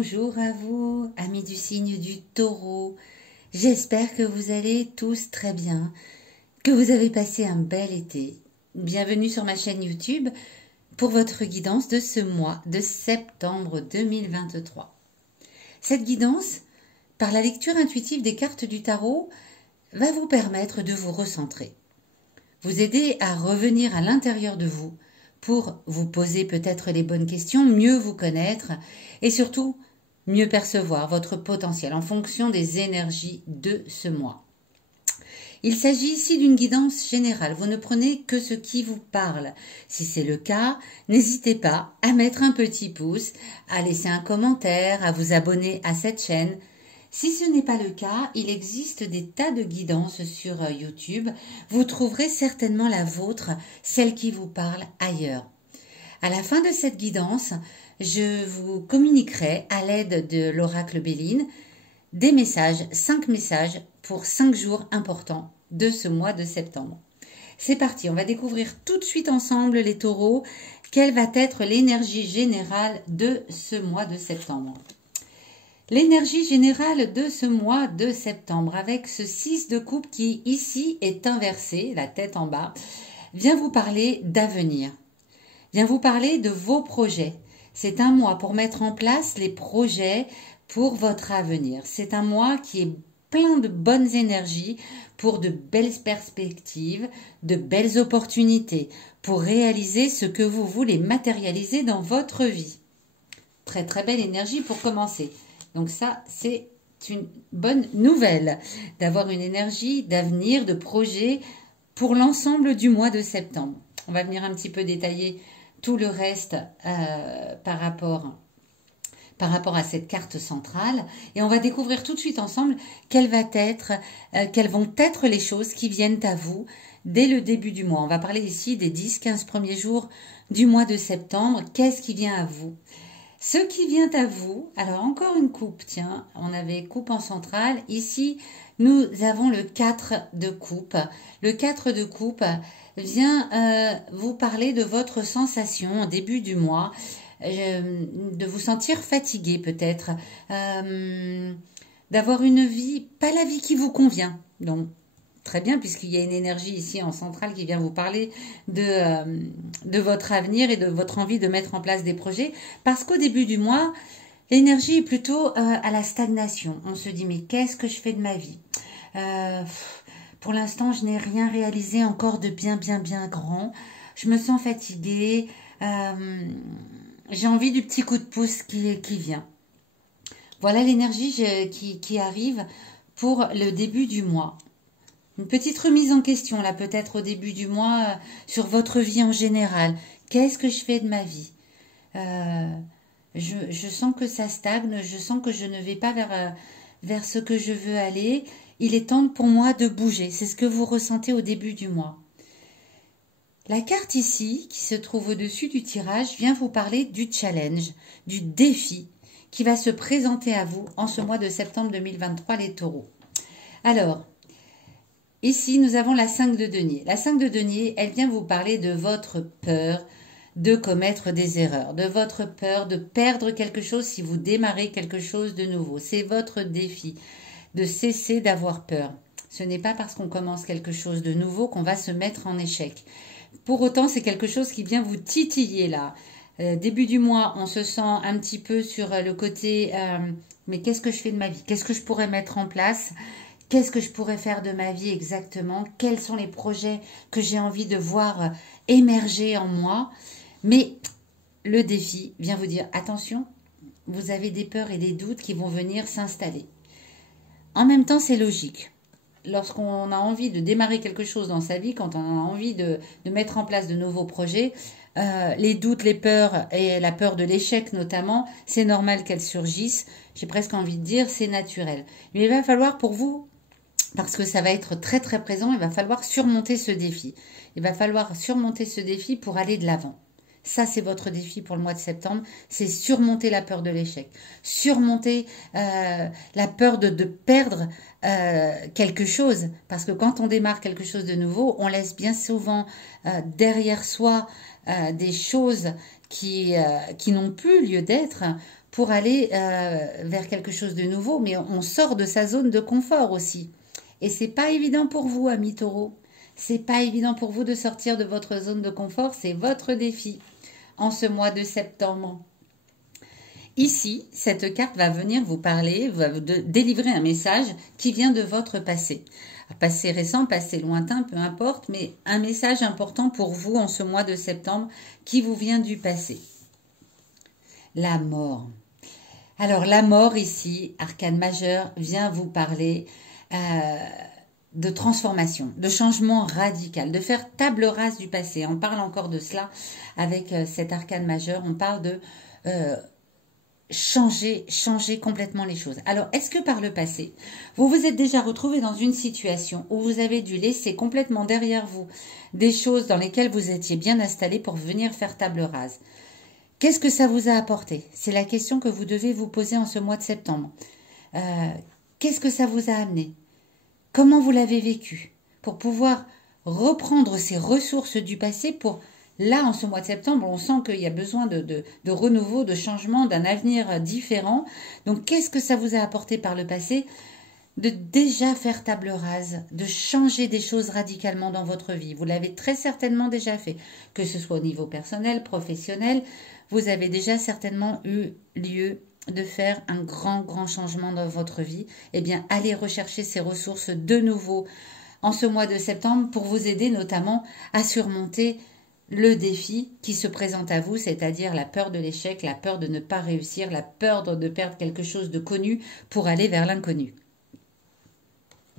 Bonjour à vous, amis du signe du Taureau. J'espère que vous allez tous très bien, que vous avez passé un bel été. Bienvenue sur ma chaîne YouTube pour votre guidance de ce mois de septembre 2023. Cette guidance, par la lecture intuitive des cartes du tarot, va vous permettre de vous recentrer, vous aider à revenir à l'intérieur de vous pour vous poser peut-être les bonnes questions, mieux vous connaître et surtout mieux percevoir votre potentiel en fonction des énergies de ce mois. Il s'agit ici d'une guidance générale, vous ne prenez que ce qui vous parle. Si c'est le cas, n'hésitez pas à mettre un petit pouce, à laisser un commentaire, à vous abonner à cette chaîne. Si ce n'est pas le cas, il existe des tas de guidances sur YouTube. Vous trouverez certainement la vôtre, celle qui vous parle ailleurs. À la fin de cette guidance, je vous communiquerai à l'aide de l'oracle Béline des messages, 5 messages pour 5 jours importants de ce mois de septembre. C'est parti, on va découvrir tout de suite ensemble les taureaux, quelle va être l'énergie générale de ce mois de septembre. L'énergie générale de ce mois de septembre avec ce 6 de coupe qui ici est inversé, la tête en bas, vient vous parler d'avenir, vient vous parler de vos projets. C'est un mois pour mettre en place les projets pour votre avenir. C'est un mois qui est plein de bonnes énergies pour de belles perspectives, de belles opportunités, pour réaliser ce que vous voulez matérialiser dans votre vie. Très très belle énergie pour commencer. Donc ça, c'est une bonne nouvelle d'avoir une énergie d'avenir, de projet pour l'ensemble du mois de septembre. On va venir un petit peu détailler tout le reste par rapport à cette carte centrale et on va découvrir tout de suite ensemble quelles vont être les choses qui viennent à vous dès le début du mois. On va parler ici des 10-15 premiers jours du mois de septembre. Qu'est-ce qui vient à vous ? Ce qui vient à vous, alors encore une coupe, tiens, on avait coupe en centrale. Ici, nous avons le 4 de coupe. Le 4 de coupe vient vous parler de votre sensation au début du mois, de vous sentir fatigué peut-être, d'avoir une vie, pas la vie qui vous convient. Donc, très bien, puisqu'il y a une énergie ici en centrale qui vient vous parler de votre avenir et de votre envie de mettre en place des projets. Parce qu'au début du mois, l'énergie est plutôt à la stagnation. On se dit, mais qu'est-ce que je fais de ma vie ? Pour l'instant, je n'ai rien réalisé encore de bien grand. Je me sens fatiguée. J'ai envie du petit coup de pouce qui vient. Voilà l'énergie qui arrive pour le début du mois. Une petite remise en question, là, peut-être au début du mois, sur votre vie en général. Qu'est-ce que je fais de ma vie ? Je sens que ça stagne, je sens que je ne vais pas vers ce que je veux aller. Il est temps pour moi de bouger. C'est ce que vous ressentez au début du mois. La carte ici, qui se trouve au-dessus du tirage, vient vous parler du challenge, du défi qui va se présenter à vous en ce mois de septembre 2023, les taureaux. Alors, ici, nous avons la 5 de denier. La 5 de denier, elle vient vous parler de votre peur de commettre des erreurs, de votre peur de perdre quelque chose si vous démarrez quelque chose de nouveau. C'est votre défi, de cesser d'avoir peur. Ce n'est pas parce qu'on commence quelque chose de nouveau qu'on va se mettre en échec. Pour autant, c'est quelque chose qui vient vous titiller là. Début du mois, on se sent un petit peu sur le côté mais qu'est-ce que je fais de ma vie? Qu'est-ce que je pourrais mettre en place? Qu'est-ce que je pourrais faire de ma vie exactement? Quels sont les projets que j'ai envie de voir émerger en moi? Mais le défi vient vous dire, attention, vous avez des peurs et des doutes qui vont venir s'installer. En même temps, c'est logique. Lorsqu'on a envie de démarrer quelque chose dans sa vie, quand on a envie de mettre en place de nouveaux projets, les doutes, les peurs et la peur de l'échec notamment, c'est normal qu'elles surgissent. J'ai presque envie de dire, c'est naturel. Mais il va falloir pour vous, parce que ça va être très très présent, il va falloir surmonter ce défi. Il va falloir surmonter ce défi pour aller de l'avant. Ça, c'est votre défi pour le mois de septembre, c'est surmonter la peur de l'échec, surmonter la peur de perdre quelque chose. Parce que quand on démarre quelque chose de nouveau, on laisse bien souvent derrière soi des choses qui n'ont plus lieu d'être pour aller vers quelque chose de nouveau, mais on sort de sa zone de confort aussi. Et c'est pas évident pour vous, amis taureaux. C'est pas évident pour vous de sortir de votre zone de confort, c'est votre défi en ce mois de septembre. Ici, cette carte va venir vous parler, va vous délivrer un message qui vient de votre passé. Passé récent, passé lointain, peu importe, mais un message important pour vous en ce mois de septembre qui vous vient du passé. La mort. Alors la mort ici, arcane majeur, vient vous parler de transformation, de changement radical, de faire table rase du passé. On parle encore de cela avec cet arcane majeur, on parle de changer complètement les choses. Alors, est-ce que par le passé, vous vous êtes déjà retrouvé dans une situation où vous avez dû laisser complètement derrière vous des choses dans lesquelles vous étiez bien installé pour venir faire table rase? Qu'est-ce que ça vous a apporté? C'est la question que vous devez vous poser en ce mois de septembre. Qu'est-ce que ça vous a amené? Comment vous l'avez vécu? Pour pouvoir reprendre ces ressources du passé pour... Là, en ce mois de septembre, on sent qu'il y a besoin de renouveau, de changement, d'un avenir différent. Donc, qu'est-ce que ça vous a apporté par le passé? De déjà faire table rase, de changer des choses radicalement dans votre vie. Vous l'avez très certainement déjà fait, que ce soit au niveau personnel, professionnel. Vous avez déjà certainement eu lieu de faire un grand changement dans votre vie. Eh bien, allez rechercher ces ressources de nouveau en ce mois de septembre pour vous aider notamment à surmonter le défi qui se présente à vous, c'est-à-dire la peur de l'échec, la peur de ne pas réussir, la peur de perdre quelque chose de connu pour aller vers l'inconnu.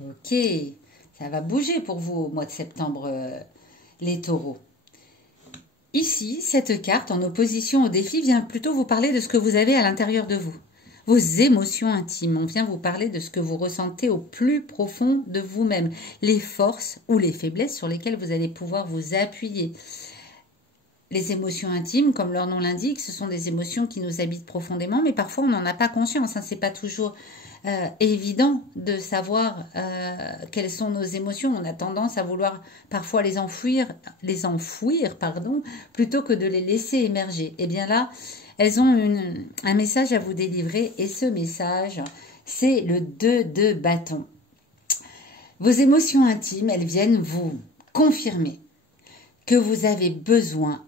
Ok, ça va bouger pour vous au mois de septembre, les taureaux. Ici, cette carte, en opposition au défi, vient plutôt vous parler de ce que vous avez à l'intérieur de vous. Vos émotions intimes. On vient vous parler de ce que vous ressentez au plus profond de vous-même. Les forces ou les faiblesses sur lesquelles vous allez pouvoir vous appuyer. Les émotions intimes, comme leur nom l'indique, ce sont des émotions qui nous habitent profondément, mais parfois on n'en a pas conscience. Hein. Ce n'est pas toujours évident de savoir quelles sont nos émotions. On a tendance à vouloir parfois les enfouir, plutôt que de les laisser émerger. Et bien là, elles ont un message à vous délivrer, et ce message, c'est le 2 de bâton. Vos émotions intimes, elles viennent vous confirmer que vous avez besoin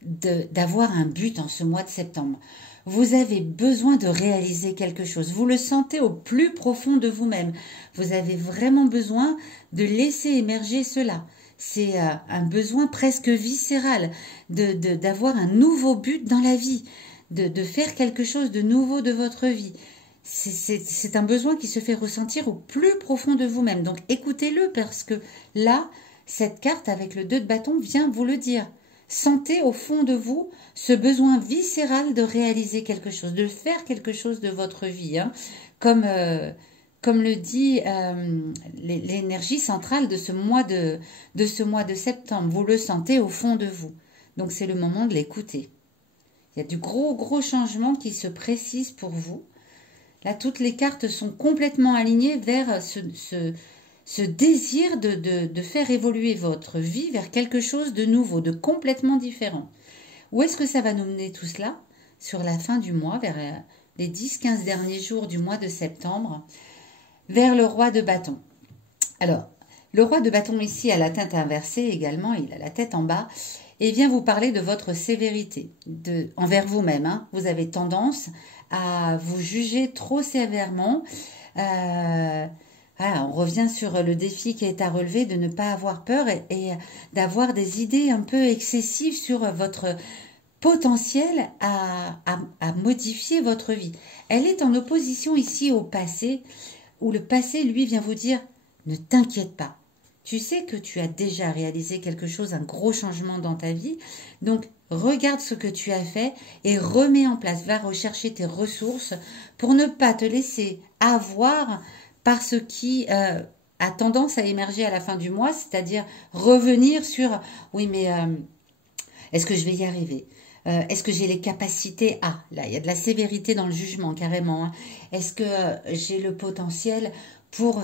d'avoir un but en ce mois de septembre. Vous avez besoin de réaliser quelque chose. Vous le sentez au plus profond de vous-même. Vous avez vraiment besoin de laisser émerger cela. C'est un besoin presque viscéral d'avoir un nouveau but dans la vie, de faire quelque chose de nouveau de votre vie. C'est un besoin qui se fait ressentir au plus profond de vous-même. Donc écoutez-le parce que là, cette carte avec le 2 de bâton vient vous le dire. Sentez au fond de vous ce besoin viscéral de réaliser quelque chose, de faire quelque chose de votre vie. Hein. Comme le dit l'énergie centrale de ce mois de septembre. Vous le sentez au fond de vous. Donc c'est le moment de l'écouter. Il y a du gros changement qui se précise pour vous. Là, toutes les cartes sont complètement alignées vers ce désir de faire évoluer votre vie vers quelque chose de nouveau, de complètement différent. Où est-ce que ça va nous mener tout cela? Sur la fin du mois, vers les 10-15 derniers jours du mois de septembre, vers le roi de bâton. Alors, le roi de bâton ici a la tête inversée également, il a la tête en bas, et vient vous parler de votre sévérité envers vous-même. Hein. Vous avez tendance à vous juger trop sévèrement. On revient sur le défi qui est à relever de ne pas avoir peur et d'avoir des idées un peu excessives sur votre potentiel à modifier votre vie. Elle est en opposition ici au passé, où le passé, lui, vient vous dire « Ne t'inquiète pas, tu sais que tu as déjà réalisé quelque chose, un gros changement dans ta vie, donc regarde ce que tu as fait et remets en place, va rechercher tes ressources pour ne pas te laisser avoir par ce qui a tendance à émerger à la fin du mois, c'est-à-dire revenir sur « Oui, mais est-ce que je vais y arriver ?» Est-ce que j'ai les capacités? Ah, là, il y a de la sévérité dans le jugement, carrément. Hein. Est-ce que j'ai le potentiel pour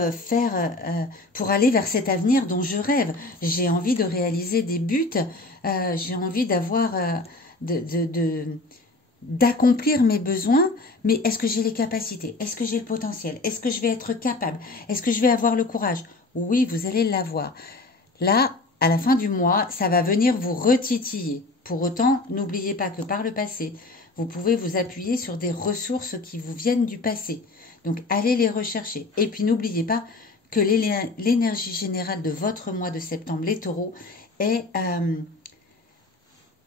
pour aller vers cet avenir dont je rêve? J'ai envie de réaliser des buts. J'ai envie d'avoir, d'accomplir mes besoins, mais est-ce que j'ai les capacités? Est-ce que j'ai le potentiel? Est-ce que je vais être capable? Est-ce que je vais avoir le courage? Oui, vous allez l'avoir. Là, à la fin du mois, ça va venir vous retitiller. Pour autant, n'oubliez pas que par le passé, vous pouvez vous appuyer sur des ressources qui vous viennent du passé. Donc, allez les rechercher. Et puis, n'oubliez pas que l'énergie générale de votre mois de septembre, les taureaux, est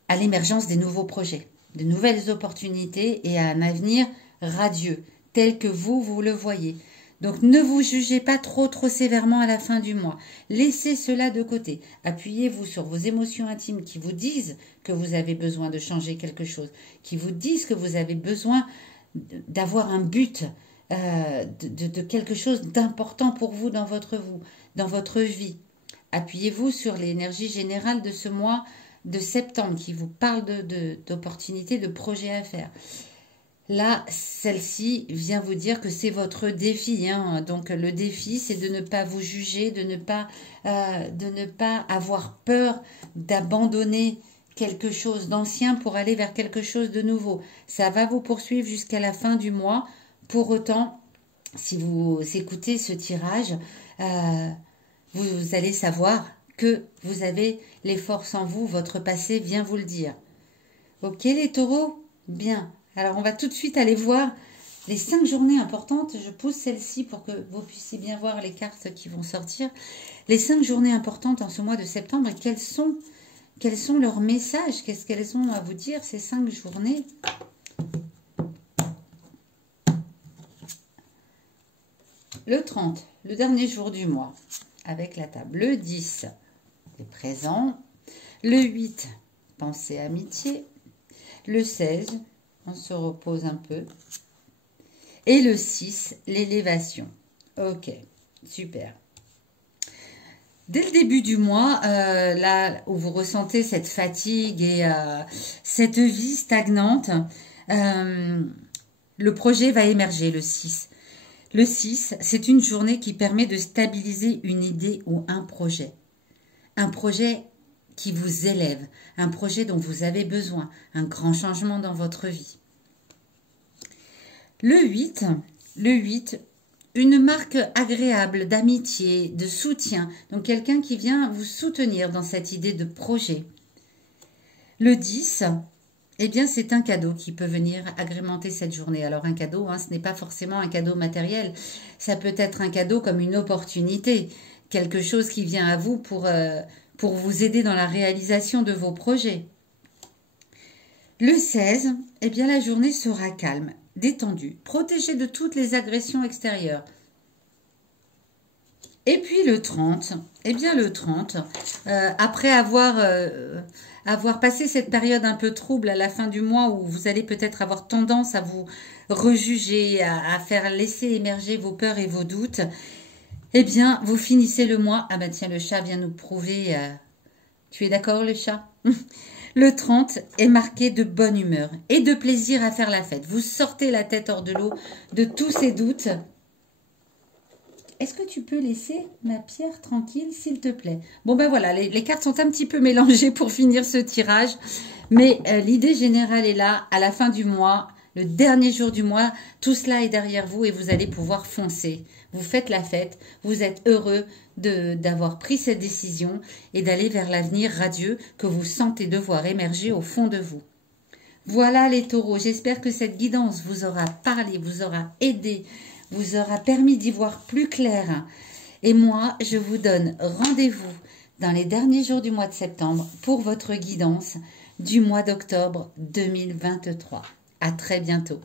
à l'émergence des nouveaux projets, de nouvelles opportunités et à un avenir radieux, tel que vous le voyez. Donc ne vous jugez pas trop sévèrement à la fin du mois. Laissez cela de côté. Appuyez-vous sur vos émotions intimes qui vous disent que vous avez besoin de changer quelque chose, qui vous disent que vous avez besoin d'avoir un but, de quelque chose d'important pour vous dans votre vie. Appuyez-vous sur l'énergie générale de ce mois de septembre qui vous parle d'opportunités, de projets à faire. Là, celle-ci vient vous dire que c'est votre défi. Hein. Donc, le défi, c'est de ne pas vous juger, de ne pas avoir peur d'abandonner quelque chose d'ancien pour aller vers quelque chose de nouveau. Ça va vous poursuivre jusqu'à la fin du mois. Pour autant, si vous écoutez ce tirage, vous allez savoir que vous avez les forces en vous, votre passé vient vous le dire. Ok les taureaux? Bien. Alors on va tout de suite aller voir les 5 journées importantes. Je pose celle-ci pour que vous puissiez bien voir les cartes qui vont sortir. Les 5 journées importantes en ce mois de septembre et quels sont leurs messages? Qu'est-ce qu'elles ont à vous dire ces 5 journées? Le 30, le dernier jour du mois, avec la table. Le 10, les présents. Le 8, pensée amitié. Le 16, on se repose un peu. Et le 6, l'élévation. Ok, super. Dès le début du mois, là où vous ressentez cette fatigue et cette vie stagnante, le projet va émerger, le 6. Le 6, c'est une journée qui permet de stabiliser une idée ou un projet. Un projet qui vous élève, un projet dont vous avez besoin, un grand changement dans votre vie. Le 8, une marque agréable d'amitié, de soutien, donc quelqu'un qui vient vous soutenir dans cette idée de projet. Le 10, eh bien c'est un cadeau qui peut venir agrémenter cette journée. Alors un cadeau, ce n'est pas forcément un cadeau matériel, ça peut être un cadeau comme une opportunité, quelque chose qui vient à vous pour vous aider dans la réalisation de vos projets. Le 16, eh bien la journée sera calme, détendue, protégée de toutes les agressions extérieures. Et puis le 30, eh bien le 30, après avoir passé cette période un peu trouble à la fin du mois où vous allez peut-être avoir tendance à vous rejuger, à faire laisser émerger vos peurs et vos doutes, eh bien vous finissez le mois. Ah ben tiens, le chat vient nous prouver. Tu es d'accord le chat? Le 30 est marqué de bonne humeur et de plaisir à faire la fête. Vous sortez la tête hors de l'eau de tous ces doutes. Est-ce que tu peux laisser ma pierre tranquille, s'il te plaît? Bon, ben voilà, les cartes sont un petit peu mélangées pour finir ce tirage. Mais l'idée générale est là, à la fin du mois, le dernier jour du mois, tout cela est derrière vous et vous allez pouvoir foncer. Vous faites la fête, vous êtes heureux d'avoir pris cette décision et d'aller vers l'avenir radieux que vous sentez devoir émerger au fond de vous. Voilà les taureaux, j'espère que cette guidance vous aura parlé, vous aura aidé, vous aura permis d'y voir plus clair. Et moi, je vous donne rendez-vous dans les derniers jours du mois de septembre pour votre guidance du mois d'octobre 2023. À très bientôt.